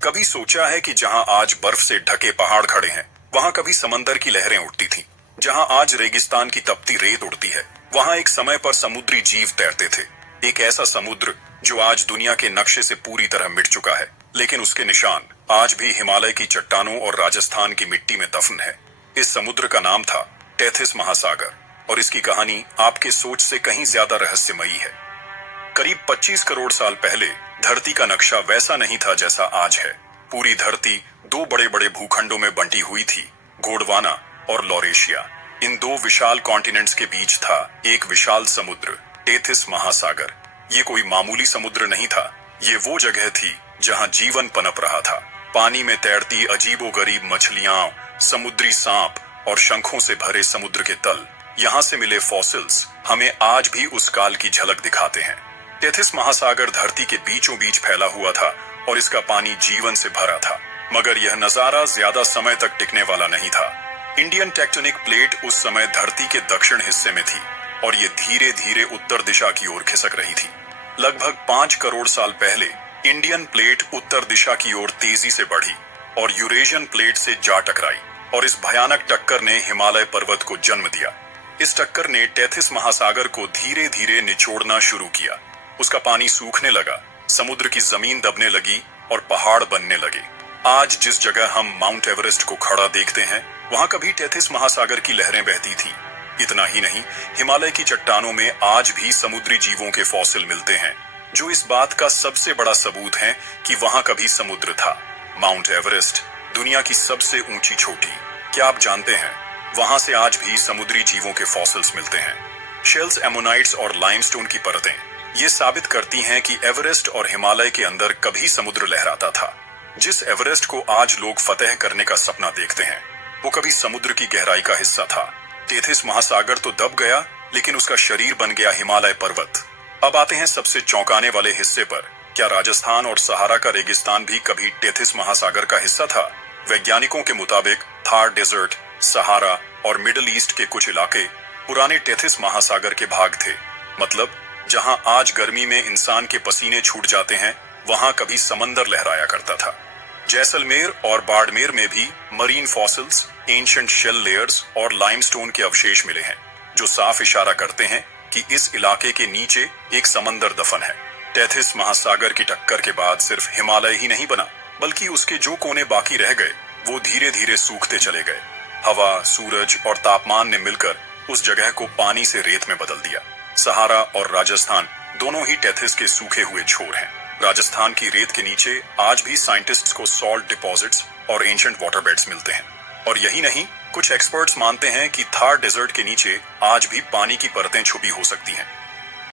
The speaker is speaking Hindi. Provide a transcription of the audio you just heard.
कभी सोचा है कि जहां आज बर्फ से ढके पहाड़ खड़े हैं, वहां कभी समंदर की लहरें उठती थीं। जहां आज रेगिस्तान की तपती रेत उड़ती है, वहां एक समय पर समुद्री जीव तैरते थे। एक ऐसा समुद्र जो आज दुनिया के नक्शे से पूरी तरह मिट चुका है, लेकिन उसके निशान आज भी हिमालय की चट्टानों और राजस्थान की मिट्टी में दफन है। इस समुद्र का नाम था टेथिस महासागर, और इसकी कहानी आपके सोच से कहीं ज्यादा रहस्यमयी है। करीब 25 करोड़ साल पहले धरती का नक्शा वैसा नहीं था जैसा आज है। पूरी धरती दो बड़े बड़े भूखंडों में बंटी हुई थी, गोंडवाना और लॉरेशिया। इन दो विशाल कॉन्टिनेंट्स के बीच था एक विशाल समुद्र, टेथिस महासागर। ये कोई मामूली समुद्र नहीं था, ये वो जगह थी जहां जीवन पनप रहा था। पानी में तैरती अजीबोगरीब मछलियां, समुद्री सांप और शंखों से भरे समुद्र के तल। यहाँ से मिले फॉसिल्स हमें आज भी उस काल की झलक दिखाते हैं। टेथिस महासागर धरती के बीचों बीच फैला हुआ था और इसका पानी जीवन से भरा था, मगर यह नजारा ज्यादा समय तक टिकने वाला नहीं था। इंडियन टेक्टोनिक प्लेट उस समय धरती के दक्षिण हिस्से में थी और ये धीरे धीरे उत्तर दिशा की ओर खिसक रही थी। लगभग 5 करोड़ साल पहले इंडियन प्लेट उत्तर दिशा की ओर तेजी से बढ़ी और यूरेशियन प्लेट से जा टकराई, और इस भयानक टक्कर ने हिमालय पर्वत को जन्म दिया। इस टक्कर ने टेथिस महासागर को धीरे धीरे निचोड़ना शुरू किया। उसका पानी सूखने लगा, समुद्र की जमीन दबने लगी और पहाड़ बनने लगे। आज जिस जगह हम माउंट एवरेस्ट को खड़ा देखते हैं, वहां कभी टेथिस महासागर की लहरें बहती थीं। इतना ही नहीं, हिमालय की चट्टानों में आज भी समुद्री जीवों के फॉसिल मिलते हैं, जो इस बात का सबसे बड़ा सबूत है कि वहां कभी समुद्र था। माउंट एवरेस्ट, दुनिया की सबसे ऊंची चोटी, क्या आप जानते हैं वहां से आज भी समुद्री जीवों के फॉसिल्स मिलते हैं। शेल्स, एमोनाइट्स और लाइमस्टोन की परतें ये साबित करती हैं कि एवरेस्ट और हिमालय के अंदर कभी समुद्र लहराता था। जिस एवरेस्ट को आज लोग फतेह करने का सपना देखते हैं, वो कभी समुद्र की गहराई का हिस्सा था। टेथिस महासागर तो दब गया, लेकिन उसका शरीर बन गया हिमालय पर्वत। अब आते हैं सबसे चौंकाने वाले हिस्से पर। क्या राजस्थान और सहारा का रेगिस्तान भी कभी टेथिस महासागर का हिस्सा था? वैज्ञानिकों के मुताबिक थार डेजर्ट, सहारा और मिडिल ईस्ट के कुछ इलाके पुराने टेथिस महासागर के भाग थे। मतलब जहां आज गर्मी में इंसान के पसीने छूट जाते हैं, वहां कभी समंदर लहराया करता था। जैसलमेर और बाड़मेर में भी marine fossils, ancient shell layers और लाइमस्टोन के अवशेष मिले हैं, जो साफ इशारा करते हैं कि इस इलाके के नीचे एक समंदर दफन है। टेथिस महासागर की टक्कर के बाद सिर्फ हिमालय ही नहीं बना, बल्कि उसके जो कोने बाकी रह गए, वो धीरे धीरे सूखते चले गए। हवा, सूरज और तापमान ने मिलकर उस जगह को पानी से रेत में बदल दिया। सहारा और राजस्थान दोनों ही टेथिस के सूखे हुए छोर हैं। राजस्थान की रेत के नीचे आज भी साइंटिस्ट्स को सॉल्ट डिपॉजिट्स और एंशिएंट वाटर बेड्स मिलते हैं। और यही नहीं, कुछ एक्सपर्ट्स मानते हैं कि थार डेजर्ट के नीचे आज भी पानी की परतें छुपी हो सकती हैं।